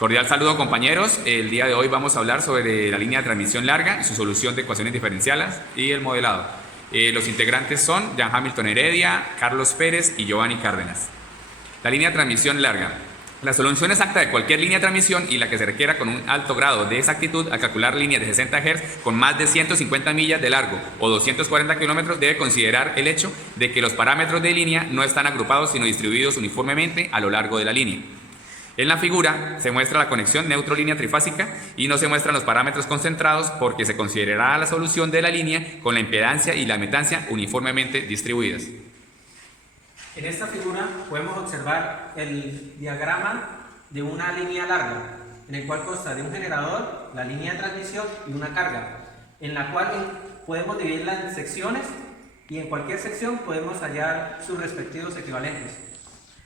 Cordial saludo, compañeros. El día de hoy vamos a hablar sobre la línea de transmisión larga y su solución de ecuaciones diferenciales y el modelado. Los integrantes son Jan Hamilton Heredia, Carlos Pérez y Giovanni Cárdenas. La línea de transmisión larga. La solución exacta de cualquier línea de transmisión y la que se requiera con un alto grado de exactitud al calcular líneas de 60 Hz con más de 150 millas de largo o 240 kilómetros debe considerar el hecho de que los parámetros de línea no están agrupados sino distribuidos uniformemente a lo largo de la línea. En la figura se muestra la conexión neutro-línea trifásica y no se muestran los parámetros concentrados porque se considerará la solución de la línea con la impedancia y la admitancia uniformemente distribuidas. En esta figura podemos observar el diagrama de una línea larga, en el cual consta de un generador, la línea de transmisión y una carga, en la cual podemos dividirla en secciones y en cualquier sección podemos hallar sus respectivos equivalentes.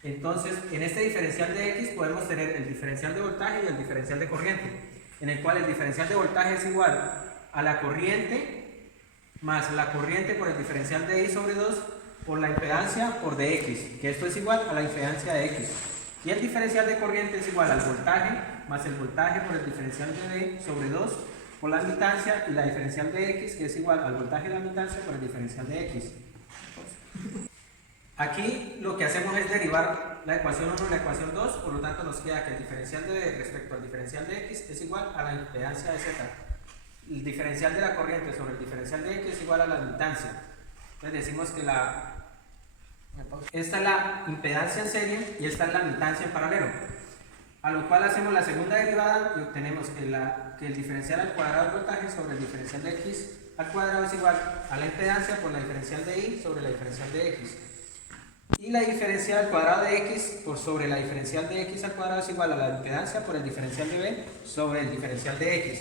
Entonces, en este diferencial de X podemos tener el diferencial de voltaje y el diferencial de corriente, en el cual el diferencial de voltaje es igual a la corriente más la corriente por el diferencial de I sobre 2 por la impedancia por dx, que esto es igual a la impedancia de X. Y el diferencial de corriente es igual al voltaje más el voltaje por el diferencial de D sobre 2 por la admitancia y la diferencial de X, que es igual al voltaje y la admitancia por el diferencial de X. Aquí lo que hacemos es derivar la ecuación 1 y la ecuación 2, por lo tanto nos queda que el diferencial de D respecto al diferencial de X es igual a la impedancia de Z. El diferencial de la corriente sobre el diferencial de X es igual a la admitancia. Entonces decimos que esta es la impedancia en serie y esta es la admitancia en paralelo. A lo cual hacemos la segunda derivada y obtenemos que el diferencial al cuadrado del voltaje sobre el diferencial de X al cuadrado es igual a la impedancia por la diferencial de Y sobre la diferencial de X. Y la diferencial al cuadrado de X por sobre la diferencial de X al cuadrado es igual a la impedancia por el diferencial de B sobre el diferencial de X,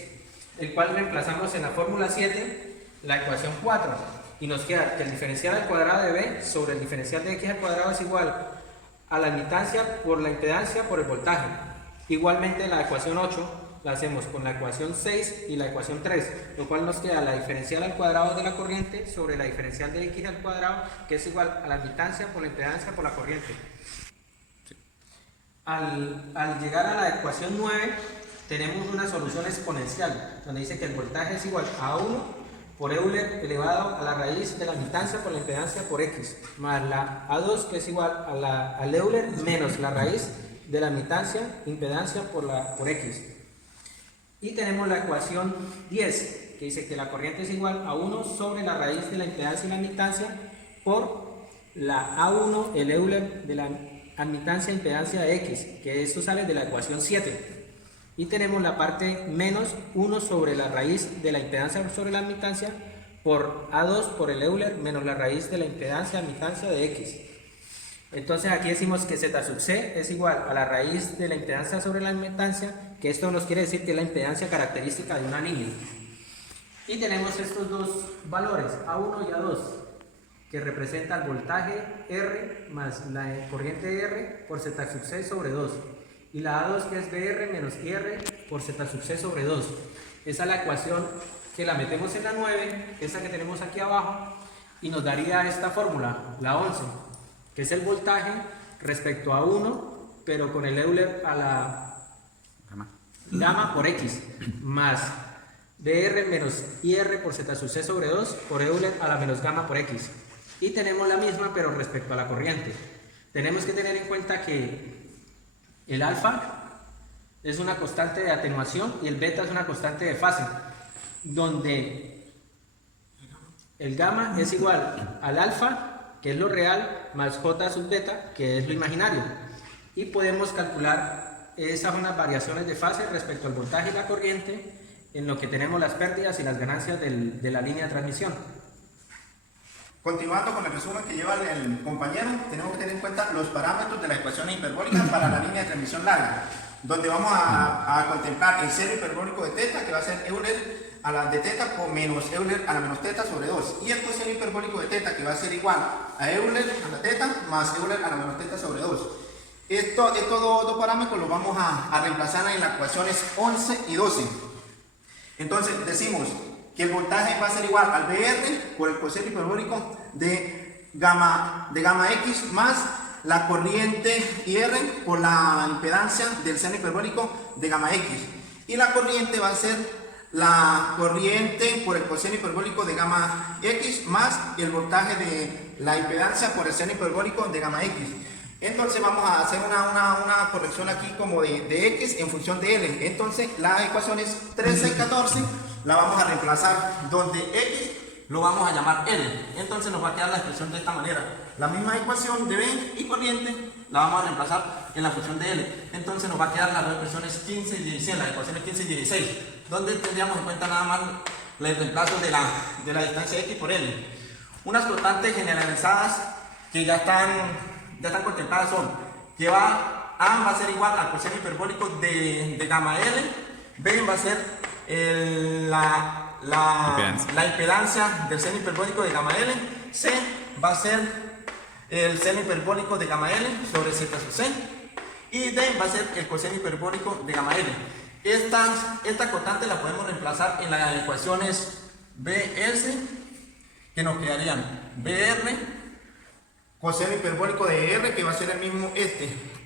el cual reemplazamos en la fórmula 7 la ecuación 4 y nos queda que el diferencial al cuadrado de B sobre el diferencial de X al cuadrado es igual a la admitancia por la impedancia por el voltaje. Igualmente la ecuación 8 la hacemos con la ecuación 6 y la ecuación 3, lo cual nos queda la diferencial al cuadrado de la corriente sobre la diferencial de X al cuadrado, que es igual a la admitancia por la impedancia por la corriente. Al llegar a la ecuación 9, tenemos una solución exponencial, donde dice que el voltaje es igual a 1 por Euler elevado a la raíz de la admitancia por la impedancia por X, más la A2, que es igual al Euler menos la raíz de la admitancia, impedancia por X. Y tenemos la ecuación 10, que dice que la corriente es igual a 1 sobre la raíz de la impedancia y la admitancia por la A1, el Euler de la admitancia e impedancia de X, que esto sale de la ecuación 7. Y tenemos la parte menos 1 sobre la raíz de la impedancia sobre la admitancia por A2 por el Euler menos la raíz de la impedancia y admitancia de X. Entonces aquí decimos que Z sub C es igual a la raíz de la impedancia sobre la admitancia, que esto nos quiere decir que es la impedancia característica de una línea. Y tenemos estos dos valores, A1 y A2, que representan el voltaje R más la corriente R por Z sub C sobre 2. Y la A2 que es BR menos IR por Z sub C sobre 2. Esa es la ecuación que la metemos en la 9, esa que tenemos aquí abajo, y nos daría esta fórmula, la 11. Que es el voltaje respecto a 1, pero con el Euler a la gamma por X, más BR menos IR por Z sub C sobre 2 por Euler a la menos gamma por X. Y tenemos la misma, pero respecto a la corriente. Tenemos que tener en cuenta que el alfa es una constante de atenuación y el beta es una constante de fase, donde el gamma es igual al alfa, que es lo real, más J sub beta, que es lo imaginario. Y podemos calcular esas unas variaciones de fase respecto al voltaje y la corriente, en lo que tenemos las pérdidas y las ganancias de la línea de transmisión. Continuando con el resumen que lleva el compañero, tenemos que tener en cuenta los parámetros de la ecuación hiperbólica para la línea de transmisión larga, donde vamos a contemplar el cero hiperbólico de teta, que va a ser Euler a la de teta por menos Euler a la menos teta sobre 2, y el coseno hiperbólico de teta, que va a ser igual a Euler a la teta más Euler a la menos teta sobre 2. Estos dos parámetros los vamos a reemplazar en las ecuaciones 11 y 12. Entonces decimos que el voltaje va a ser igual al BR por el coseno hiperbólico de gamma X más la corriente IR por la impedancia del seno hiperbólico de gamma X. Y la corriente va a ser la corriente por el coseno hiperbólico de gamma X más el voltaje de la impedancia por el seno hiperbólico de gamma X. Entonces vamos a hacer una corrección aquí como de X en función de L. Entonces la ecuación es 13 y 14, la vamos a reemplazar donde X lo vamos a llamar L. Entonces nos va a quedar la expresión de esta manera. La misma ecuación de B y corriente la vamos a reemplazar en la función de L. Entonces nos va a quedar las dos expresiones 15 y 16, las ecuaciones 15 y 16, donde tendríamos en cuenta nada más el reemplazo de la distancia X por L. Unas constantes generalizadas que ya están contempladas son que A va a ser igual al coseno hiperbólico de gamma L, B va a ser la impedancia del seno hiperbólico de gamma L, C va a ser el seno hiperbólico de gamma L sobre Z sub C, y D va a ser el coseno hiperbólico de gamma L. Esta constante la podemos reemplazar en las ecuaciones BS, que nos quedarían BR coseno hiperbólico de R, que va a ser el mismo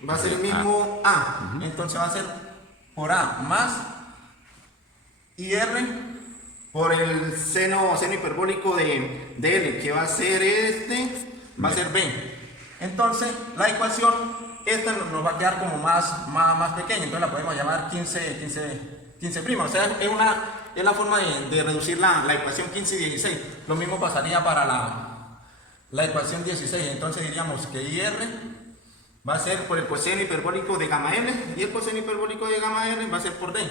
va a ser el mismo A. Entonces va a ser por A más IR por el seno hiperbólico de L, que va a ser va a ser B. Entonces la ecuación esta nos va a quedar como más pequeña, entonces la podemos llamar 15 prima. O sea, es la forma de reducir la ecuación 15 y 16. Lo mismo pasaría para la ecuación 16. Entonces diríamos que IR va a ser por el coseno hiperbólico de gamma L, y el coseno hiperbólico de gamma L va a ser por D,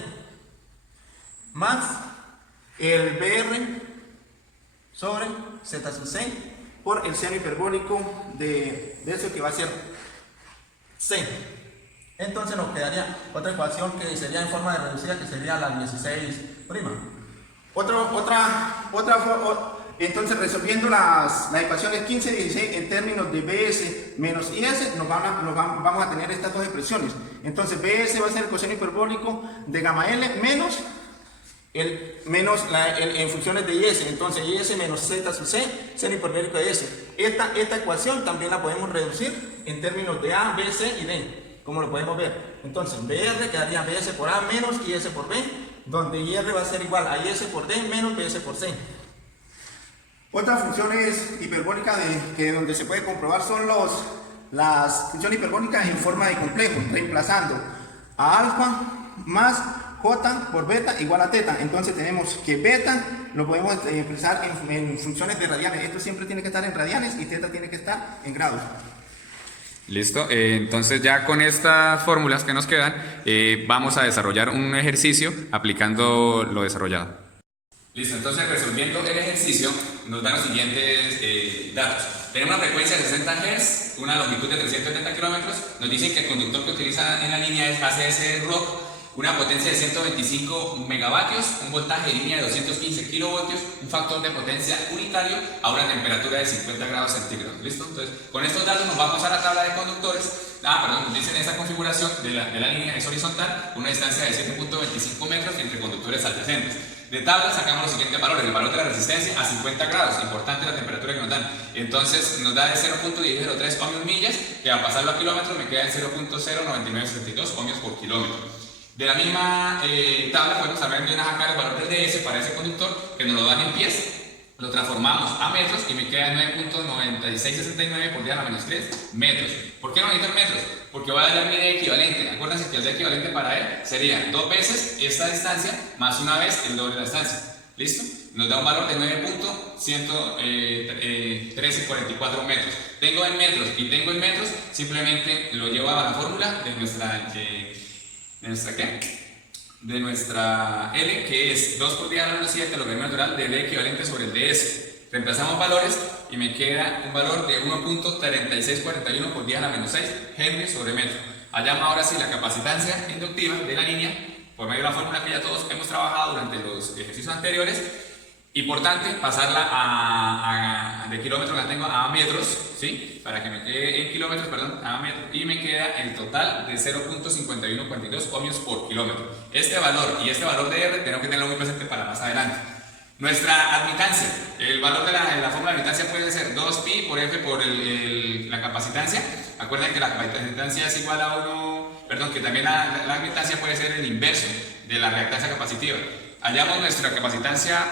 más el BR sobre Z sub C por el seno hiperbólico de eso, que va a ser C. Entonces nos quedaría otra ecuación que sería en forma de reducida, que sería la 16 prima. Entonces, resolviendo las ecuaciones 15 y 16 en términos de BS menos IS, vamos a tener estas dos expresiones. Entonces BS va a ser el coseno hiperbólico de gamma L menos en funciones de IS. Entonces IS menos Z sub C, seno hiperbólico de IS. Esta ecuación también la podemos reducir en términos de A, B, C y D, como lo podemos ver. Entonces BR quedaría BS por A menos IS por B, donde IR va a ser igual a IS por D menos BS por C. Otras funciones hiperbólicas donde se puede comprobar son las funciones hiperbólicas en forma de complejo, reemplazando a alfa más j por beta igual a teta. Entonces tenemos que beta lo podemos expresar en funciones de radianes. Esto siempre tiene que estar en radianes y teta tiene que estar en grados. Listo, entonces ya con estas fórmulas que nos quedan, vamos a desarrollar un ejercicio aplicando lo desarrollado. Listo, entonces resolviendo el ejercicio nos dan los siguientes datos. Tenemos una frecuencia de 60 Hz, una longitud de 370 kilómetros. Nos dicen que el conductor que utiliza en la línea es ACS Rock, una potencia de 125 megavatios, un voltaje de línea de 215 kilovoltios, un factor de potencia unitario a una temperatura de 50 grados centígrados. ¿Listo? Entonces, con estos datos nos vamos a la tabla de conductores. Nos dicen esta configuración de la línea es horizontal, una distancia de 7.25 metros entre conductores adyacentes. De tabla sacamos los siguientes valores: el valor de la resistencia a 50 grados, importante la temperatura que nos dan. Entonces nos da de 0.1003 ohmios millas, que al pasarlo a kilómetros me queda en 0.09962 ohmios por kilómetro. De la misma tabla podemos saber de sacar el valor del DS para ese conductor, que nos lo dan en pies. Lo transformamos a metros y me queda 9.9669 por 10 a la menos 3 metros. ¿Por qué no necesito metros? Porque voy a dar mi D equivalente. Acuérdense que el D equivalente para él sería 2 veces esta distancia más una vez el doble de la distancia. ¿Listo? Nos da un valor de 9.11344 metros. Tengo en metros y tengo en metros, simplemente lo llevo a la fórmula de nuestra L, que es 2 por 10 a la menos 7 logaritmo natural de D equivalente sobre el DS. Reemplazamos valores y me queda un valor de 1.3641 por 10 a la menos 6 Henry sobre metro. Hallamos ahora sí la capacitancia inductiva de la línea por medio de la fórmula que ya todos hemos trabajado durante los ejercicios anteriores. Importante pasarla de kilómetros, la tengo a metros, ¿sí? Para que me quede en kilómetros, perdón, a metros, y me queda el total de 0.5142 ohmios por kilómetro. Este valor y este valor de R tengo que tenerlo muy presente para más adelante. Nuestra admitancia, el valor de la fórmula de admitancia puede ser 2pi por F por la capacitancia, Acuerden que la capacitancia es igual a 1, perdón, que también la admitancia puede ser el inverso de la reactancia capacitiva. Hallamos nuestra capacitancia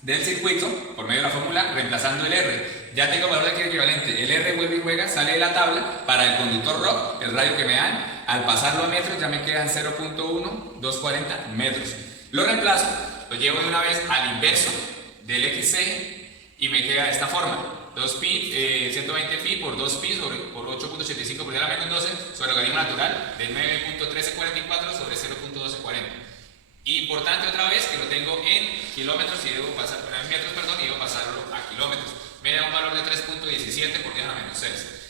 del circuito por medio de la fórmula reemplazando el R. Ya tengo valor de aquí equivalente. El R vuelve y juega, sale de la tabla para el conductor ROC, el radio que me dan. Al pasarlo a metros ya me quedan 0.1240 metros. Lo reemplazo, lo llevo de una vez al inverso del XC y me queda de esta forma. 2 pi, 120 pi por 2 pi por 8.85 por 10 a la menos 12 sobre el logaritmo natural de 9.1344 sobre 0.1240. Importante otra vez que lo tengo en kilómetros y debo pasar, en metros, perdón, y debo pasarlo a kilómetros. Me da un valor de 3.17 por 10 a la menos 6.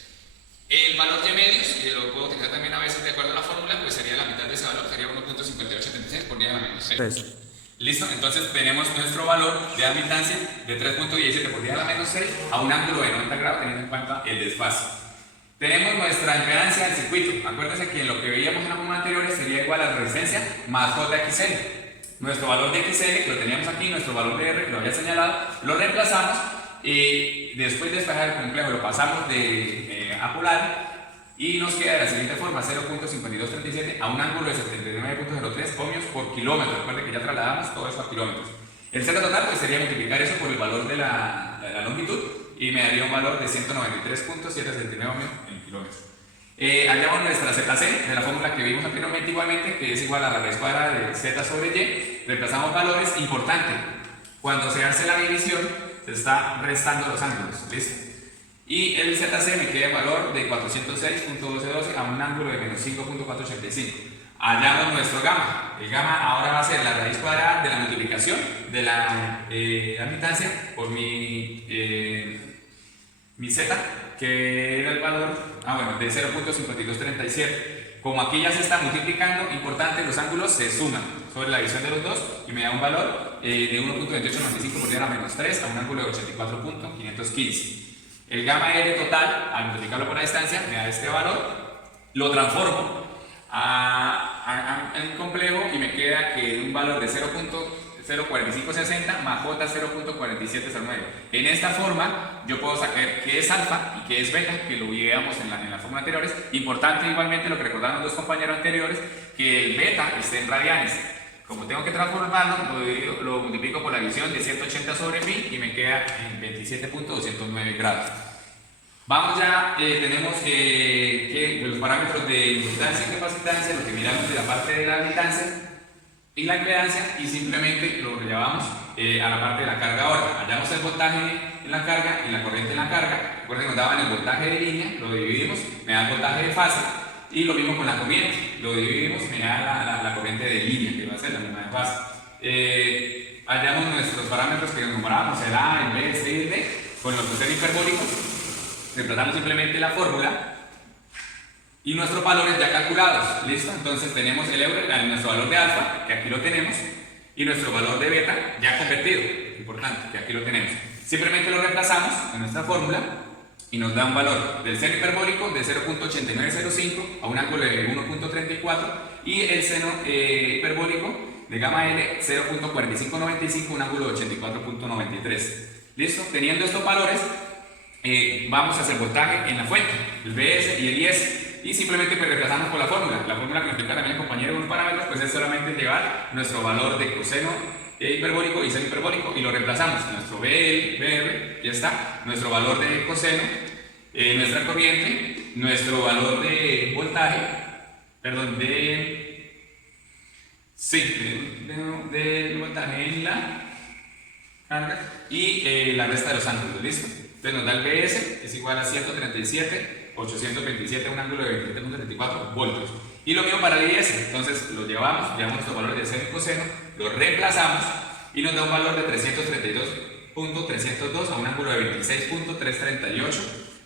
El valor de medios, que lo puedo utilizar también a veces de acuerdo a la fórmula, pues sería la mitad de ese valor, sería 1.5876 por 10 a la menos 6. Listo, entonces tenemos nuestro valor de admitancia de 3.17 por 10 a la menos 6 a un ángulo de 90 grados teniendo en cuenta el desfase. Tenemos nuestra impedancia del circuito. Acuérdense que en lo que veíamos en la fórmula anterior sería igual a la resistencia más JXL. Nuestro valor de XL, que lo teníamos aquí, nuestro valor de R, que lo había señalado, lo reemplazamos y después de despejar el complejo lo pasamos de a polar y nos queda de la siguiente forma: 0.5237 a un ángulo de 79.03 ohmios por kilómetro. Recuerden que ya trasladamos todo eso a kilómetros. El Z total pues sería multiplicar eso por el valor de la longitud y me daría un valor de 193.769 ohmios en kilómetros. Hallamos nuestra ZC de la fórmula que vimos anteriormente igualmente, que es igual a la raíz cuadrada de Z sobre Y. Reemplazamos valores. Importante, cuando se hace la división se está restando los ángulos, ¿listo? Y el ZC me queda el valor de 406.1212 a un ángulo de menos 5.485. Hallamos nuestro gamma. El gamma ahora va a ser la raíz cuadrada de la multiplicación de la admitancia por mi Z, que era el valor de 0.5237. Como aquí ya se está multiplicando, importante, los ángulos se suman sobre la división de los dos y me da un valor de 1.2895 por 10 a la menos 3 a un ángulo de 84.515. El gamma L total, al multiplicarlo por la distancia, me da este valor. Lo transformo en un complejo y me queda que un valor de 0.04560 más J 0.4709. En esta forma yo puedo sacar qué es alfa y qué es beta, que lo veíamos en las fórmulas anteriores. Importante igualmente lo que recordaron los dos compañeros anteriores, que el beta esté en radianes. Como tengo que transformarlo, lo multiplico por la división de 180 sobre pi y me queda en 27.209 grados. Vamos ya, tenemos los parámetros de impedancia y capacitancia, lo que miramos de la parte de la admitancia y la impedancia, y simplemente lo llevamos a la parte de la carga ahora. Hallamos el voltaje en la carga y la corriente en la carga. Recuerden que nos daban el voltaje de línea, lo dividimos, me da el voltaje de fase. Y lo mismo con la corriente, lo dividimos, me da la corriente de línea, que va a ser la misma de fase. Hallamos nuestros parámetros que nombramos, el A, el B, el C y el D, con los cruceros hiperbólicos. Reemplazamos simplemente la fórmula y nuestros valores ya calculados. ¿Listo? Entonces tenemos nuestro valor de alfa, que aquí lo tenemos, y nuestro valor de beta ya convertido. Importante, que aquí lo tenemos. Simplemente lo reemplazamos en nuestra fórmula y nos da un valor del seno hiperbólico de 0.8905 a un ángulo de 1.34 y el seno hiperbólico de gamma L 0.4595 a un ángulo de 84.93. ¿Listo? Teniendo estos valores, vamos a hacer voltaje en la fuente, el BS y el IS, y simplemente pues reemplazamos por la fórmula que nos explica también el compañero de los parámetros, pues es solamente llevar nuestro valor de coseno hiperbólico y seno hiperbólico y lo reemplazamos. Nuestro BR, ya está, nuestro valor de coseno, nuestra corriente, nuestro valor de voltaje, perdón, del voltaje en la carga y la resta de los ángulos. ¿Listo? Entonces nos da el BS, es igual a 137.827, un ángulo de 27.34 voltios. Y lo mismo para el IS, entonces lo llevamos nuestro valor de seno y coseno, lo reemplazamos y nos da un valor de 332.302 a un ángulo de 26.338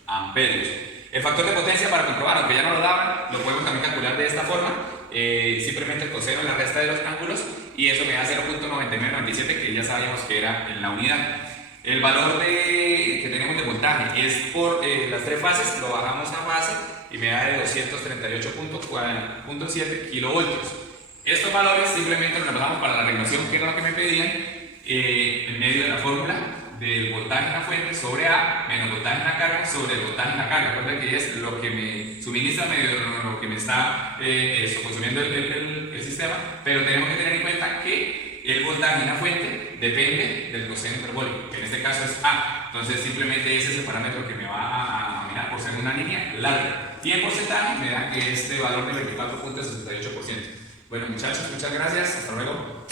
amperios. El factor de potencia para comprobar, aunque ya no lo daban, lo podemos también calcular de esta forma, simplemente el coseno en la resta de los ángulos y eso me da 0.9997, que ya sabíamos que era en la unidad. El valor que tenemos de voltaje es por las tres fases, lo bajamos a fase y me da de 238.7 kilovoltios. Estos valores simplemente los reemplazamos para la regulación, que era lo que me pedían, en medio de la fórmula del voltaje en la fuente sobre A menos voltaje en la carga sobre el voltaje en la carga. Recuerda que es lo que me suministra, lo que me está consumiendo el sistema, pero tenemos que tener en cuenta que el voltaje en la fuente depende del coseno hiperbólico, que en este caso es A. Entonces simplemente ese es el parámetro que me va a mirar por ser una línea larga. Y en porcentaje me da que este valor de 24.68%. Bueno muchachos, muchas gracias. Hasta luego.